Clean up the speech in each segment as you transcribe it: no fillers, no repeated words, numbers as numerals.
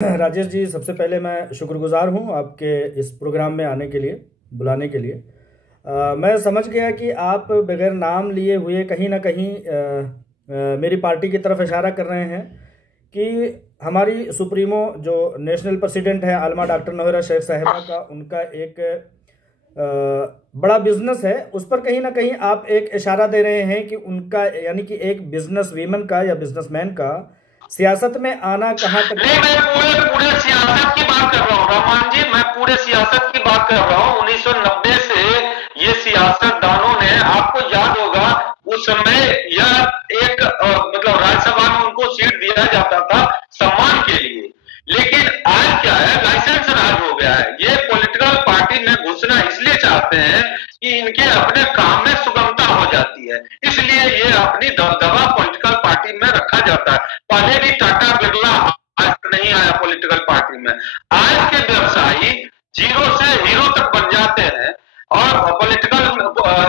राजेश जी, सबसे पहले मैं शुक्रगुजार हूँ आपके इस प्रोग्राम में आने के लिए, बुलाने के लिए। मैं समझ गया कि आप बगैर नाम लिए हुए कहीं ना कहीं मेरी पार्टी की तरफ इशारा कर रहे हैं कि हमारी सुप्रीमो जो नेशनल प्रेसिडेंट है आलमा डॉक्टर नौहरा शेख साहिबा का, उनका एक बड़ा बिजनेस है, उस पर कहीं ना कहीं आप एक इशारा दे रहे हैं कि उनका, यानी कि एक बिजनेस वीमन का या बिजनेसमैन का सियासत में आना कहाँ तक। नहीं, मैं पूरे पूरे सियासत की बात कर रहा हूँ रहमान जी, मैं पूरे सियासत की बात कर रहा हूँ। 1990 से ये सियासतदानों ने, आपको याद होगा उस समय यह एक मतलब राज्यसभा में उनको सीट दिया जाता था सम्मान के लिए, लेकिन आज क्या है, लाइसेंस राज हो गया है। ये पॉलिटिकल पार्टी में घुसना इसलिए चाहते हैं कि इनके अपने काम में सुगमता हो जाती है, इसलिए ये अपनी दबदबा पॉलिटिकल पार्टी में रखा जाता है। पहले भी टाटा बिरला आज नहीं आया पॉलिटिकल पार्टी में। आज के व्यवसायी जीरो से हीरो तक बन जाते हैं और पॉलिटिकल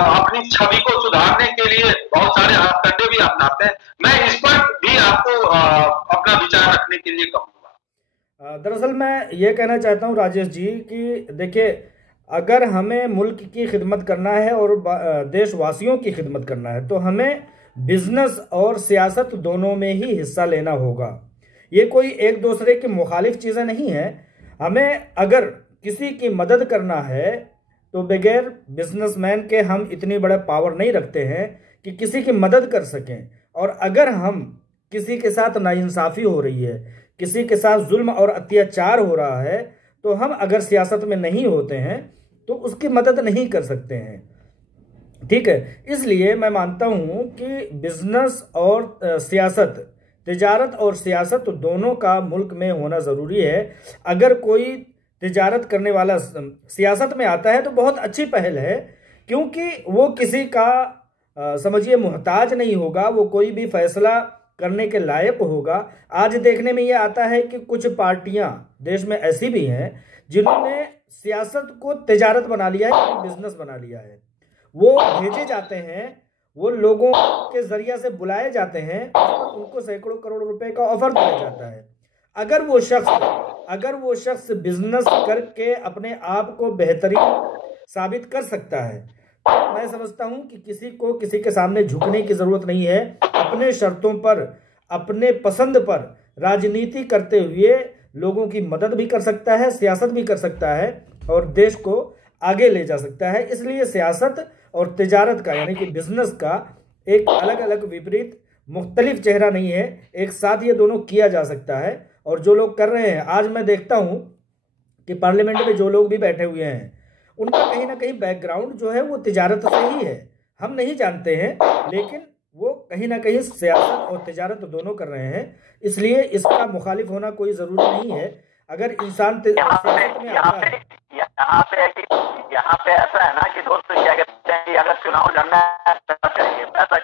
अपनी छवि को सुधारने के लिए बहुत सारे हथकंडे भी अपनाते हैं। मैं इस पर भी आपको अपना विचार रखने के लिए कहूंगा। दरअसल मैं ये कहना चाहता हूँ राजेश जी कि देखिए, अगर हमें मुल्क की खिदमत करना है और देशवासियों की खिदमत करना है तो हमें बिजनेस और सियासत दोनों में ही हिस्सा लेना होगा। ये कोई एक दूसरे की मुखालिफ चीज़ें नहीं हैं। हमें अगर किसी की मदद करना है तो बगैर बिजनेसमैन के हम इतनी बड़ा पावर नहीं रखते हैं कि किसी की मदद कर सकें। और अगर हम किसी के साथ नाइंसाफ़ी हो रही है, किसी के साथ जुल्म और अत्याचार हो रहा है, तो हम अगर सियासत में नहीं होते हैं तो उसकी मदद नहीं कर सकते हैं। ठीक है, इसलिए मैं मानता हूं कि बिजनेस और सियासत, तिजारत और सियासत दोनों का मुल्क में होना ज़रूरी है। अगर कोई तिजारत करने वाला सियासत में आता है तो बहुत अच्छी पहल है, क्योंकि वो किसी का समझिए मुहताज नहीं होगा, वो कोई भी फैसला करने के लायक होगा। आज देखने में ये आता है कि कुछ पार्टियां देश में ऐसी भी हैं जिन्होंने सियासत को तिजारत बना लिया है, बिजनेस बना लिया है। वो भेजे जाते हैं, वो लोगों के जरिया से बुलाए जाते हैं, उनको सैकड़ों करोड़ रुपए का ऑफर दिया जाता है। अगर वो शख्स बिजनेस करके अपने आप को बेहतरीन साबित कर सकता है तो मैं समझता हूं कि किसी को किसी के सामने झुकने की जरूरत नहीं है। अपने शर्तों पर, अपने पसंद पर राजनीति करते हुए लोगों की मदद भी कर सकता है, सियासत भी कर सकता है और देश को आगे ले जा सकता है। इसलिए सियासत और तिजारत का, यानी कि बिजनेस का, एक अलग अलग विपरीत मुख्तलिफ चेहरा नहीं है, एक साथ ये दोनों किया जा सकता है। और जो लोग कर रहे हैं, आज मैं देखता हूं कि पार्लियामेंट में जो लोग भी बैठे हुए हैं उनका कहीं ना कहीं बैकग्राउंड जो है वो तिजारत से ही है। हम नहीं जानते हैं, लेकिन वो कहीं ना कहीं सियासत और तिजारत दोनों कर रहे हैं। इसलिए इसका मुखालिफ होना कोई ज़रूरी नहीं है। अगर इंसान सियासत में आता है, यहाँ पे ऐसा है ना कि दोस्त क्या कहते हैं कि अगर चुनाव लड़ना है तो चाहिए पैसा,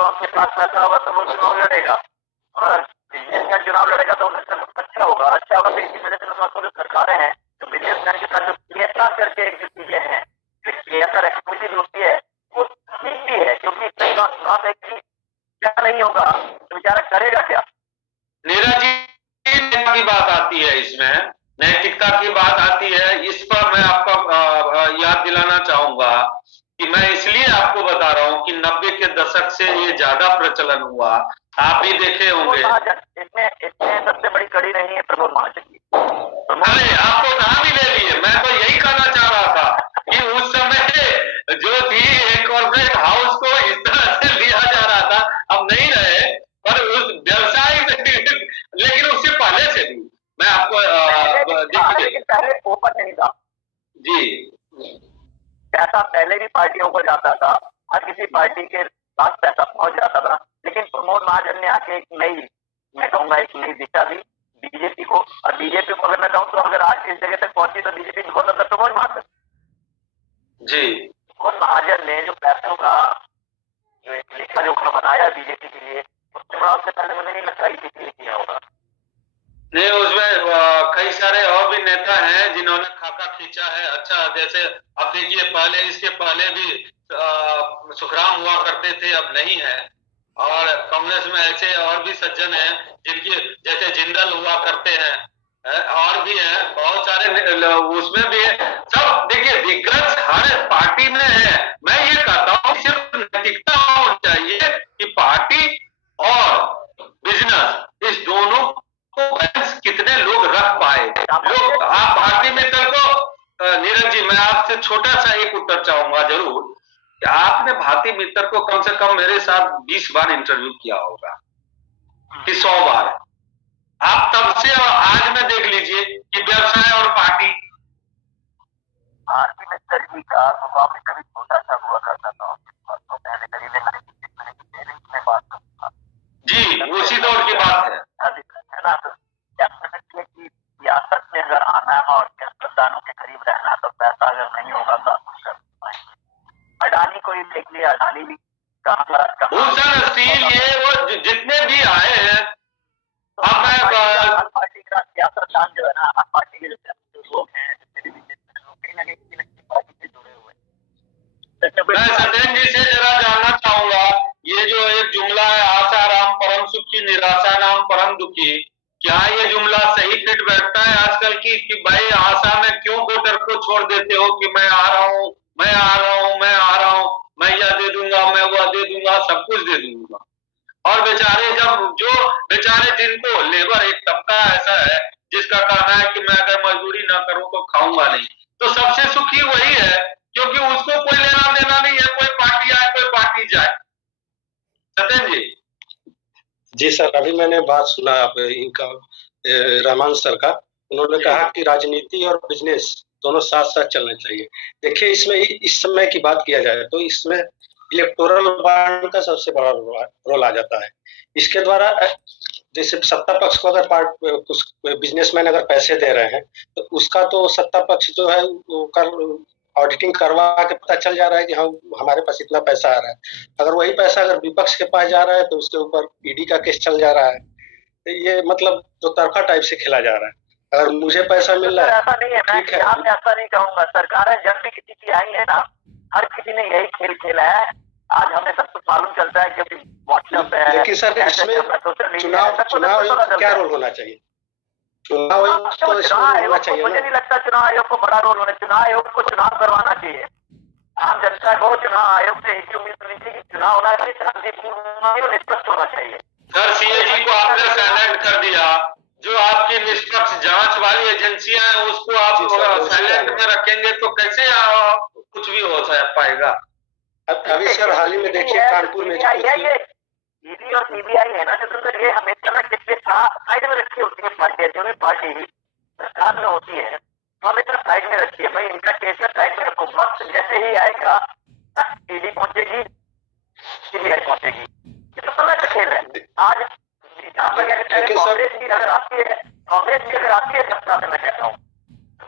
अपने पास पैसा होगा तो वो चुनाव लड़ेगा, और बिजनेस का चुनाव लड़ेगा तो अच्छा होगा। अच्छा होगा तो इसी वजह से सरकारें हैं तो बिजनेसमैन के साथ जो पीएसआर करके एक चीजें हैं, पीएसआर एक्टिविटी होती है वो ठीक भी है, क्योंकि कई बात है कि क्या नहीं होगा तो बेचारा करेगा क्या। नीरज जी, की बात आती है, इसमें नैतिकता की बात आती है। इस पर मैं आपका याद दिलाना चाहूंगा कि मैं इसलिए आपको बता रहा हूं कि 90 के दशक से ये ज्यादा प्रचलन हुआ, आप भी देखे होंगे। इसमें सबसे बड़ी कड़ी नहीं है प्रमोद महाजन की। अरे आपको कहाँ भी ले लिए, मैं तो यही कहना चाह रहा था कि उस समय जो थी एक कॉर्पोरेट हाउस को इस तरह से लिया जा रहा था, अब नहीं रहे, पर उस व्यवसाय लेकिन उससे पहले से भी मैं आपको देखिए, पहले ओपन नहीं था जी, पैसा पहले भी पार्टियों को जाता था, हर किसी पार्टी के पास पैसा पहुंच जाता था। लेकिन प्रमोद महाजन ने आके एक नई, मैं कहूंगा एक नई दिशा दी बीजेपी को। और बीजेपी को अगर मैं कहूँ तो अगर आज इस जगह तक पहुंची तो बीजेपी को तो प्रमोद महाजन जी, प्रमोद महाजन ने जो पैसों का जो एक लेखा जोखा बनाया बीजेपी के लिए, उससे बड़ा उससे पहले मुझे नहीं लगता किसी ने किया होगा। नहीं, उसमें कई सारे और भी नेता हैं जिन्होंने खाका खींचा है। अच्छा, जैसे अब देखिए, पहले इसके पहले भी सुखराम हुआ करते थे, अब नहीं है। और कांग्रेस में ऐसे और भी सज्जन हैं जिनकी, जैसे जिंदल हुआ करते हैं, और भी हैं बहुत सारे, उसमें भी है सब। देखिए दिग्गज हर पार्टी में है। मैं ये कहता हूँ सिर्फ नैतिकता होनी चाहिए कि पार्टी और बिजनेस इस दोनों को बैलेंस कितने लोग रख पाए लोग। आप भारतीय मित्तर को, नीरज जी मैं आपसे छोटा सा एक उत्तर चाहूंगा जरूर कि आपने भारतीय मित्तर को कम से कम मेरे साथ 20 बार इंटरव्यू किया होगा कि 100 बार। आप तब से आज में देख लीजिए कि व्यवसाय और पार्टी। भारतीय मित्तर जी का मुकाबले कभी छोटा सा हुआ करता था, तो पहले करीब 96 में बात करता जी उसी दौर की बात है ना। तो क्या समझिए कि सियासत में अगर आना है और सियासतदानों के करीब रहना, तो पैसा अगर नहीं होगा तो आप कुछ कर पाएंगे। अडानी को ही देख लिया, अडानी भी भूषण स्टील ये वो जितने भी आए हैं। अब मैं पार्टी का सियासतदान जो है ना, पार्टी के जो लोग हैं जितने भी कहीं ना कहीं पार्टी से जुड़े हुए हैं। मैं सत्येंद्र जी से जरा जानना चाहूंगा, ये जो एक जुमला है आशा राम परम सुखी निराशा नाम परम दुखी, क्या ये जुमला सही फिट बैठता है आजकल की कि भाई आशा में क्यों वोटर को छोड़ देते हो कि मैं आ रहा हूँ, मैं आ रहा हूँ, मैं आ रहा हूँ, मैं यह दे दूंगा, मैं वह दे दूंगा, सब कुछ दे दूंगा। और बेचारे जब जो बेचारे जिनको लेबर एक तबका ऐसा है जिसका कहना है कि मैं अगर मजदूरी ना करूं तो खाऊंगा नहीं, तो सबसे सुखी वही है क्योंकि उसको कोई लेना देना नहीं है, कोई पार्टी आए कोई पार्टी जाए। सत्येंद्र जी सर, अभी मैंने बात सुना आप इनका रहमान सर का, उन्होंने कहा कि राजनीति और बिजनेस दोनों साथ साथ चलने चाहिए। देखिए इसमें इस समय की बात किया जाए तो इसमें इलेक्टोरल बॉन्ड का सबसे बड़ा रोल आ जाता है। इसके द्वारा जैसे सत्ता पक्ष को अगर कुछ बिजनेसमैन अगर पैसे दे रहे हैं तो उसका तो सत्ता पक्ष जो है वो ऑडिटिंग करवा के पता चल जा रहा है कि हाँ हमारे पास इतना पैसा आ रहा है। अगर वही पैसा अगर विपक्ष के पास जा रहा है तो उसके ऊपर ईडी का केस चल जा रहा है। तो ये मतलब दो तरफा टाइप से खेला जा रहा है। अगर मुझे पैसा मिल रहा है ऐसा नहीं है, मैं ऐसा नहीं कहूंगा। सरकारें जब भी किसी की आई है ना, हर किसी ने यही खेल खेला है। आज हमें सब कुछ मालूम चलता है क्योंकि व्हाट्सएप है। लेकिन सर इसमें चुनाव का क्या रोल होना चाहिए? चुनाव होना चाहिए। मुझे नहीं लगता चुनाव आयोग को बड़ा रोल होना। चुनाव आयोग को चुनाव करवाना चाहिए। आम जनता को चुनाव आयोग से एक उम्मीद होनी चाहिए कि चुनाव होना चाहिए, शांतिपूर्ण निष्पक्ष होना चाहिए। सर सीएजी को आपने साइलेंट कर दिया। जो आपकी निष्पक्ष जांच वाली एजेंसियां हैं उसको आप साइलेंट में रखेंगे तो कैसे कुछ भी हो पाएगा? अभी सर हाल ही में देखिए कानपुर में ईडी और सीबीआई है ना, तो ये हमेशा ना किसके साइड में रखी होती है पार्टी, जो भी पार्टी सरकार में होती है हमेशा साइड में रखी है। भाई इनका केस साइड में रखो, वक्त जैसे ही आएगा ईडी पहुंचेगी, सीबीआई पहुंचेगी। ये तो समय का खेल है। आज कांग्रेस भी अगर आती है सत्ता में, मैं कहता हूँ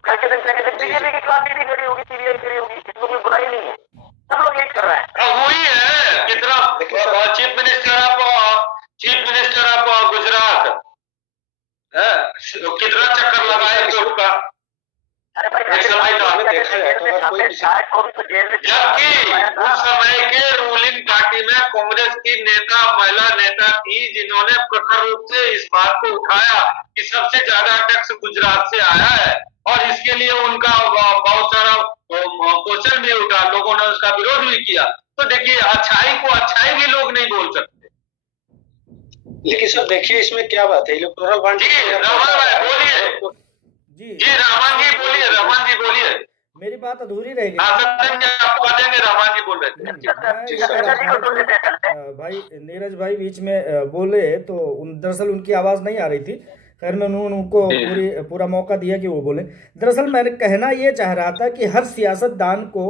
कल के दिन बीजेपी की क्रांति भी खड़ी होगी, सीबीआई खड़ी होगी, इसको कोई बुराई नहीं है। सब लोग यही कर रहे हैं। वही है कितना चीफ मिनिस्टर ऑफ गुजरात कितना चक्कर लगाए कोर्ट का। जबकि उस समय के रूलिंग पार्टी में कांग्रेस की महिला नेता थी जिन्होंने प्रखर रूप से इस बात को उठाया कि सबसे ज्यादा टैक्स गुजरात से आया है और इसके लिए उनका बहुत सारा क्वेश्चन भी उठा, लोगों ने उसका विरोध भी किया। तो देखिए अच्छाई को अच्छाई भी लोग नहीं बोल सकते। लेकिन सर देखिए इसमें क्या बात है, इलेक्टोरल बॉन्ड। जी रहमान बोलिए। जी रहमान जी बोलिए। मेरी बात अधूरी रह गई। रहमान जी बोल रहे थे। भाई नीरज भाई बीच में बोले तो दरअसल उनकी आवाज नहीं आ रही थी। खैर मैं उनको पूरा मौका दिया कि वो बोले। दरअसल मैं कहना ये चाह रहा था कि हर सियासतदान को,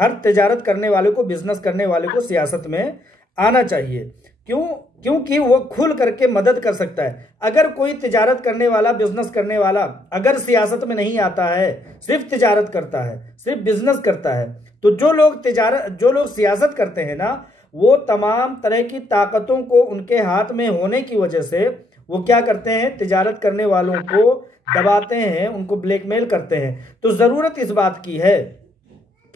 हर तिजारत करने वाले को, बिजनेस करने वाले को सियासत में आना चाहिए। क्योंकि वो खुल करके मदद कर सकता है। अगर कोई तिजारत करने वाला, बिजनेस करने वाला अगर सियासत में नहीं आता है, सिर्फ तिजारत करता है, सिर्फ बिजनेस करता है, तो जो लोग सियासत करते हैं ना, वो तमाम तरह की ताकतों को उनके हाथ में होने की वजह से वो क्या करते हैं, तिजारत करने वालों को दबाते हैं, उनको ब्लैकमेल करते हैं। तो जरूरत इस बात की है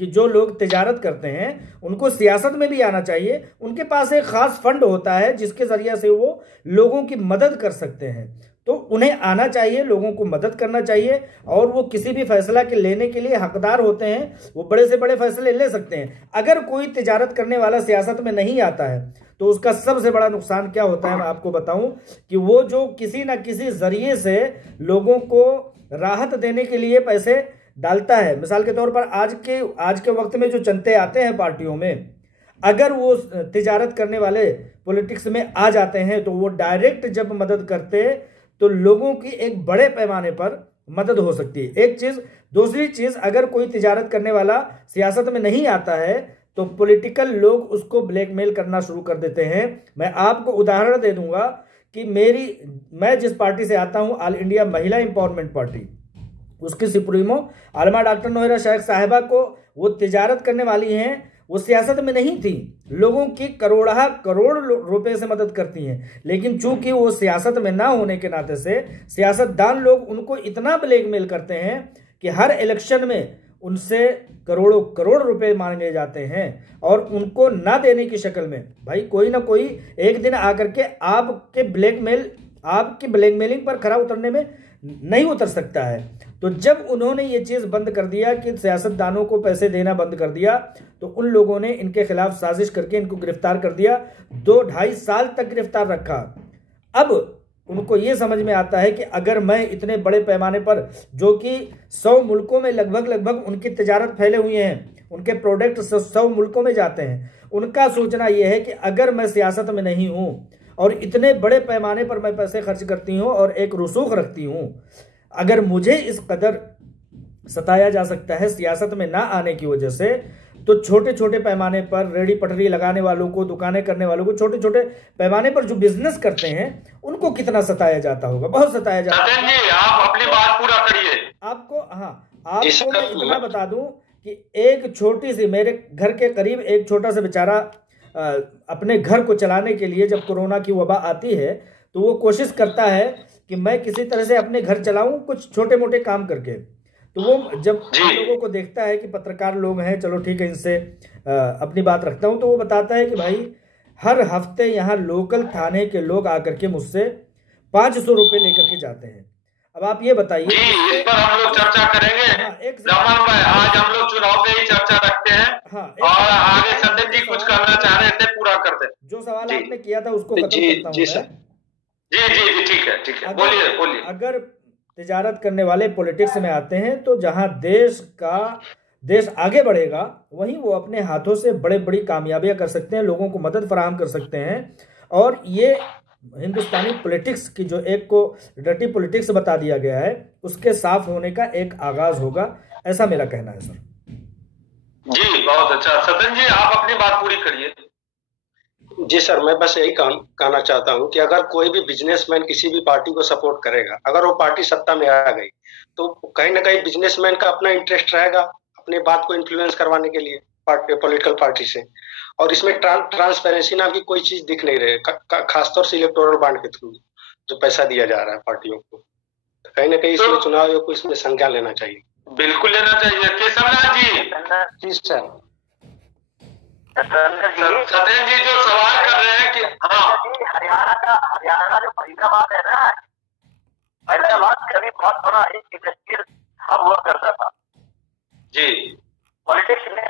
कि जो लोग तिजारत करते हैं उनको सियासत में भी आना चाहिए। उनके पास एक खास फंड होता है जिसके जरिए से वो लोगों की मदद कर सकते हैं, तो उन्हें आना चाहिए, लोगों को मदद करना चाहिए और वो किसी भी फैसला के लेने के लिए हकदार होते हैं, वो बड़े से बड़े फैसले ले सकते हैं। अगर कोई तिजारत करने वाला सियासत में नहीं आता है तो उसका सबसे बड़ा नुकसान क्या होता है मैं आपको बताऊं कि वो जो किसी ना किसी जरिए से लोगों को राहत देने के लिए पैसे डालता है। मिसाल के तौर पर आज के वक्त में जो चंते आते हैं पार्टियों में, अगर वो तिजारत करने वाले पॉलिटिक्स में आ जाते हैं तो वो डायरेक्ट जब मदद करते तो लोगों की एक बड़े पैमाने पर मदद हो सकती है, एक चीज। दूसरी चीज, अगर कोई तिजारत करने वाला सियासत में नहीं आता है तो पॉलिटिकल लोग उसको ब्लैकमेल करना शुरू कर देते हैं। मैं आपको उदाहरण दे दूंगा कि मैं जिस पार्टी से आता हूं, ऑल इंडिया महिला एम्पावरमेंट पार्टी, उसकी सुप्रीमो आलमा डॉक्टर नोहरा शेख साहिबा को वो तिजारत करने वाली हैं, वो सियासत में नहीं थी, लोगों की करोड़ रुपए से मदद करती हैं, लेकिन चूंकि वो सियासत में ना होने के नाते से सियासतदान लोग उनको इतना ब्लैकमेल करते हैं कि हर इलेक्शन में उनसे करोड़ रुपए मांगे जाते हैं और उनको ना देने की शक्ल में भाई कोई ना कोई एक दिन आकर के आपकी ब्लैकमेलिंग पर खरा उतरने में नहीं उतर सकता है। तो जब उन्होंने ये चीज बंद कर दिया कि सियासतदानों को पैसे देना बंद कर दिया तो उन लोगों ने इनके खिलाफ साजिश करके इनको गिरफ्तार कर दिया, 2-2.5 साल तक गिरफ्तार रखा। अब उनको ये समझ में आता है कि अगर मैं इतने बड़े पैमाने पर, जो कि 100 मुल्कों में लगभग उनकी तिजारत फैले हुए हैं, उनके प्रोडक्ट 100 मुल्कों में जाते हैं, उनका सोचना यह है कि अगर मैं सियासत में नहीं हूं और इतने बड़े पैमाने पर मैं पैसे खर्च करती हूं और एक रसूख रखती हूं, अगर मुझे इस कदर सताया जा सकता है सियासत में ना आने की वजह से, तो छोटे छोटे पैमाने पर रेडी पटरी लगाने वालों को, दुकानें करने वालों को, छोटे छोटे पैमाने पर जो बिजनेस करते हैं उनको कितना सताया जाता होगा, बहुत सताया जाता है। आप अपनी बात पूरा करिए। आपको मैं इतना बता दूं कि एक छोटी सी, मेरे घर के करीब एक छोटा सा बेचारा अपने घर को चलाने के लिए जब कोरोना की वबा आती है तो वो कोशिश करता है कि मैं किसी तरह से अपने घर चलाऊं कुछ छोटे मोटे काम करके। तो वो जब लोगों को देखता है कि पत्रकार लोग हैं, चलो ठीक है इनसे अपनी बात रखता हूं, तो वो बताता है कि भाई हर हफ्ते यहाँ लोकल थाने के लोग आकर के मुझसे 500 रुपए लेकर के जाते हैं। अब आप ये बताइए, इस पर हम लोग चर्चा करेंगे। रमन भाई, आज हम लोग चुनाव पे ही चर्चा रखते हैं। और आगे सत्येंद्र जी कुछ करना चाह रहे थे, पूरा कर दे। जो सवाल आपने किया था उसको खत्म करता हूं। जी, ठीक है, बोलिए। अगर तिजारत करने वाले पॉलिटिक्स में आते हैं तो जहां देश आगे बढ़ेगा वहीं वो अपने हाथों से बड़ी कामयाबियां कर सकते हैं, लोगों को मदद फराहम कर सकते हैं। और ये हिंदुस्तानी पॉलिटिक्स की जो एक को डर्टी पॉलिटिक्स बता दिया गया है, उसके साफ होने का एक आगाज होगा, ऐसा मेरा कहना है सर। जी बहुत अच्छा। सत्येंद्र जी आप अपनी बात पूरी करिए। जी सर, मैं बस यही कहना चाहता हूं कि अगर कोई भी बिजनेसमैन किसी भी पार्टी को सपोर्ट करेगा, अगर वो पार्टी सत्ता में आ गई तो कहीं ना कहीं बिजनेसमैन का अपना इंटरेस्ट रहेगा अपने बात को इन्फ्लुएंस करवाने के लिए पॉलिटिकल पार्टी से। और इसमें ट्रांसपेरेंसी नाम की कोई चीज दिख नहीं रही, खासतौर से इलेक्टोरल बॉन्ड के थ्रू जो पैसा दिया जा रहा है पार्टियों को, तो कहीं ना कहीं इसमें चुनाव आयोग को इसमें संज्ञान लेना चाहिए। बिल्कुल लेना चाहिए। केशवनाथ जी सर, सत्येंद्र जी जो सवाल कर रहे हैं कि हरियाणा जो फरीदाबाद है ना, फरीदाबाद कभी बहुत बड़ा एक इंडस्ट्रियल हब हुआ करता था जी। पॉलिटिक्स ने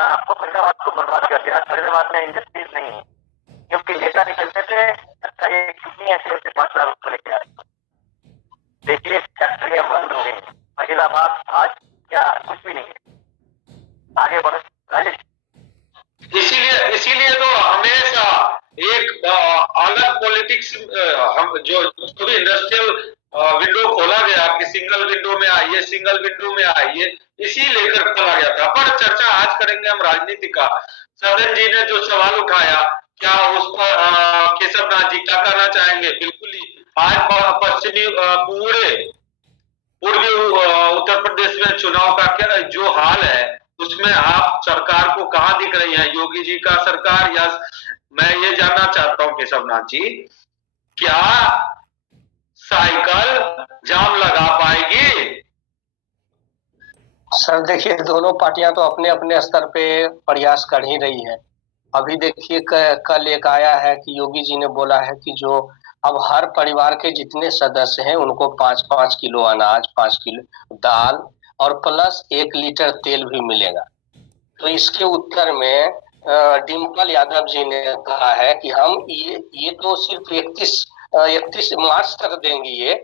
आपको फरीदाबाद को बर्बाद कर दिया। फरीदाबाद में इंडस्ट्रीज नहीं है, क्योंकि डेटा निकलते थे अच्छा ये कितनी ऐसे 5 लाख रुपए लेके आए। देखिए फैक्ट्रियां बंद हो गई, फरीदाबाद आज क्या कुछ भी नहीं है, आगे बढ़। इसीलिए तो हमेशा एक अलग पॉलिटिक्स, हम जो भी इंडस्ट्रियल विंडो खोला गया कि सिंगल विंडो में आइए, सिंगल विंडो में आइए, इसी लेकर खोला गया था। पर चर्चा आज करेंगे हम राजनीति का। सदन जी ने जो सवाल उठाया, क्या उस पर केशवनाथ जी क्या करना चाहेंगे? बिल्कुल ही आज पश्चिमी पूर्वी उत्तर प्रदेश में चुनाव का क्या जो हाल है, उसमें आप सरकार को कहां दिख रही है, योगी जी का सरकार? या मैं ये जानना चाहता हूं केशवनाथ जी, क्या साइकिल जाम लगा पाएगी? सर देखिए, दोनों पार्टियां तो अपने अपने स्तर पे प्रयास कर ही रही है। अभी देखिए, कल एक आया है कि योगी जी ने बोला है कि जो अब हर परिवार के जितने सदस्य हैं उनको 5-5 किलो अनाज, 5 किलो दाल और प्लस 1 लीटर तेल भी मिलेगा। तो इसके उत्तर में डिम्पल यादव जी ने कहा है कि हम ये तो सिर्फ 31 मार्च तक देंगे ये,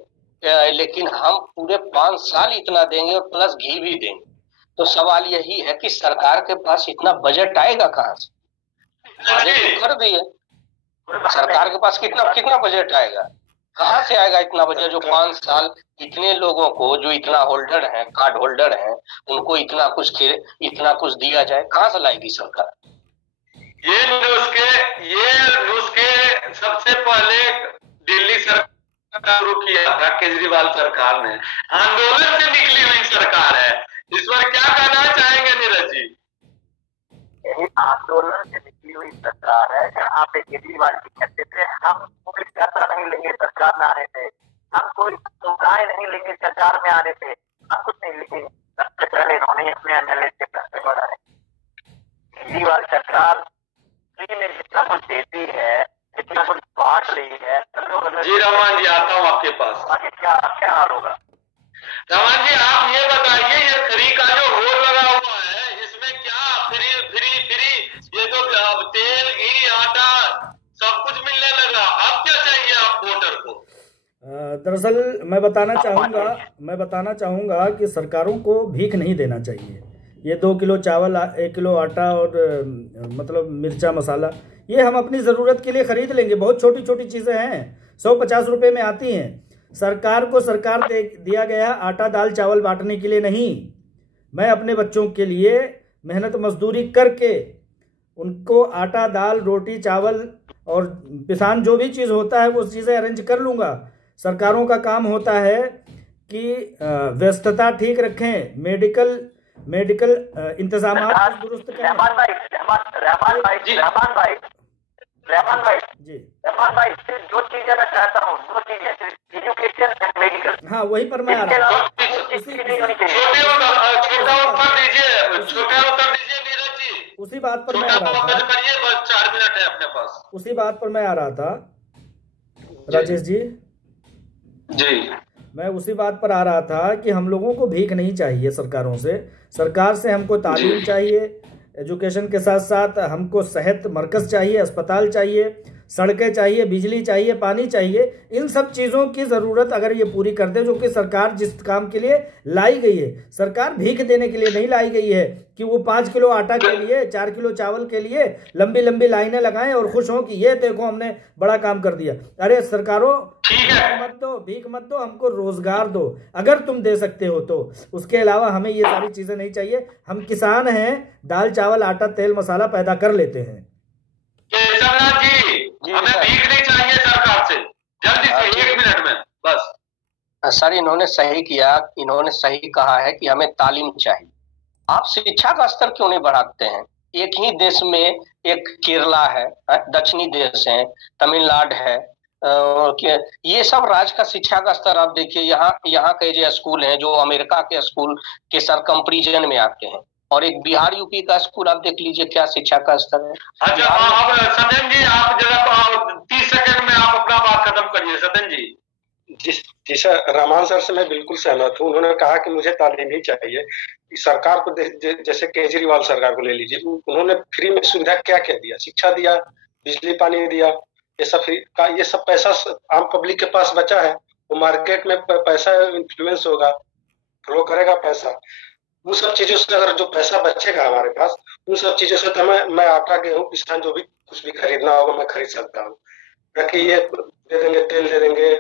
लेकिन हम पूरे 5 साल इतना देंगे और प्लस घी भी देंगे। तो सवाल यही है कि सरकार के पास इतना बजट आएगा कहाँ से? बजट कर दिए, सरकार के पास कितना कितना बजट आएगा? कहाँ से आएगा इतना बजट जो 5 साल इतने लोगों को जो इतना होल्डर हैं, कार्ड होल्डर हैं, उनको इतना कुछ दिया जाए? कहाँ से लाएगी सरकार? ये नुस्खे सबसे पहले दिल्ली सरकार शुरू किया था, केजरीवाल सरकार ने। आंदोलन से निकली हुई सरकार है। इस पर क्या कहना चाहेंगे नीरज जी? यही आंदोलन से निकली हुई सरकार है। जहाँ पे केजरीवाल जी कहते थे हम कोई पैसा नहीं लेंगे सरकार में आने से, हम कोई सुविधाएं नहीं लेंगे सरकार में आने से, हम कुछ नहीं लेंगे। सबसे पहले इन्होंने अपने एमएलए के पैसे बढ़ाए। केजरीवाल सरकार फ्री में जितना कुछ देती है, जितना कुछ बांट रही है। जी रहमान जी, आता हूँ आपके पास। क्या क्या हाल होगा? रहमान जी, आप ये बताइए, ये फ्री का जो होर्ड लगा हुआ है, इसमें क्या फ्री फ्री फ्री ये तो तेल, घी, आटा सब कुछ मिलने लगा। अब क्या चाहिए आप वोटर को? दरअसल मैं बताना चाहूँगा कि सरकारों को भीख नहीं देना चाहिए। ये 2 किलो चावल, 1 किलो आटा और मतलब मिर्चा मसाला, ये हम अपनी ज़रूरत के लिए ख़रीद लेंगे। बहुत छोटी छोटी चीज़ें हैं, 150 रुपये में आती हैं। सरकार को दिया गया आटा दाल चावल बांटने के लिए नहीं। मैं अपने बच्चों के लिए मेहनत मजदूरी करके उनको आटा दाल रोटी चावल और पिसान जो भी चीज़ होता है वो चीज़ें अरेंज कर लूँगा। सरकारों का काम होता है कि व्यस्तता ठीक रखें, मेडिकल इंतजाम दुरुस्त करें। रहमान भाई जो चीजें मैं चाहता हूँ, दो चीजें, एजुकेशन एंड मेडिकल। हाँ, वही पर मैं आ रहा हूँ। उसी बात पर मैं आ रहा था। 4 मिनट है अपने पास। उसी बात पर मैं आ रहा था राजेश जी। मैं उसी बात पर आ रहा था कि हम लोगों को भीख नहीं चाहिए सरकारों से। सरकार से हमको तालीम चाहिए, एजुकेशन के साथ साथ हमको सेहत मरकज़ चाहिए, अस्पताल चाहिए, सड़कें चाहिए, बिजली चाहिए, पानी चाहिए। इन सब चीज़ों की ज़रूरत अगर ये पूरी कर दे, जो कि सरकार जिस काम के लिए लाई गई है, सरकार भीख देने के लिए नहीं लाई गई है कि वो 5 किलो आटा के लिए, 4 किलो चावल के लिए लंबी लंबी लाइनें लगाएं और खुश हों कि ये देखो हमने बड़ा काम कर दिया। अरे सरकारों, भीख मत दो, हमको रोजगार दो अगर तुम दे सकते हो तो। उसके अलावा हमें ये सारी चीज़ें नहीं चाहिए। हम किसान हैं, दाल चावल आटा तेल मसाला पैदा कर लेते हैं। हमें भीख नहीं चाहिए सरकार से, जल्दी से 1 मिनट में बस। सर, इन्होंने सही किया, इन्होंने सही कहा है कि हमें तालीम चाहिए। आप शिक्षा का स्तर क्यों नहीं बढ़ाते हैं? एक ही देश में एक केरला है, दक्षिणी देश है, तमिलनाडु है, ये सब राज्य का शिक्षा का स्तर आप देखिए। यहाँ के जो स्कूल हैं जो अमेरिका के स्कूल के सर कंपेरिजन में आते हैं, और एक बिहार यूपी का स्कूल आप देख लीजिए क्या शिक्षा का स्तर है। अच्छा, आप सदन जी, आप जरा 30 सेकंड में आप अपना बात खत्म करिए। सदन जी। जी सर, रहमान सर से मैं बिल्कुल सहमत हूँ। उन्होंने कहा कि मुझे तालीम ही चाहिए। सरकार को जैसे केजरीवाल सरकार को ले लीजिए, उन्होंने फ्री में सुविधा क्या क्या दिया? शिक्षा दिया, बिजली पानी दिया, ये सब पैसा आम पब्लिक के पास बचा है। वो मार्केट में पैसा इन्फ्लुएंस होगा, फ्लो करेगा पैसा। उन सब चीजों से अगर जो पैसा बचेगा हमारे पास, उन सब चीजों से तो मैं आटा गेहूं किसान जो भी कुछ भी खरीदना होगा मैं खरीद सकता हूँ। ताकि ये दे देंगे, तेल दे देंगे,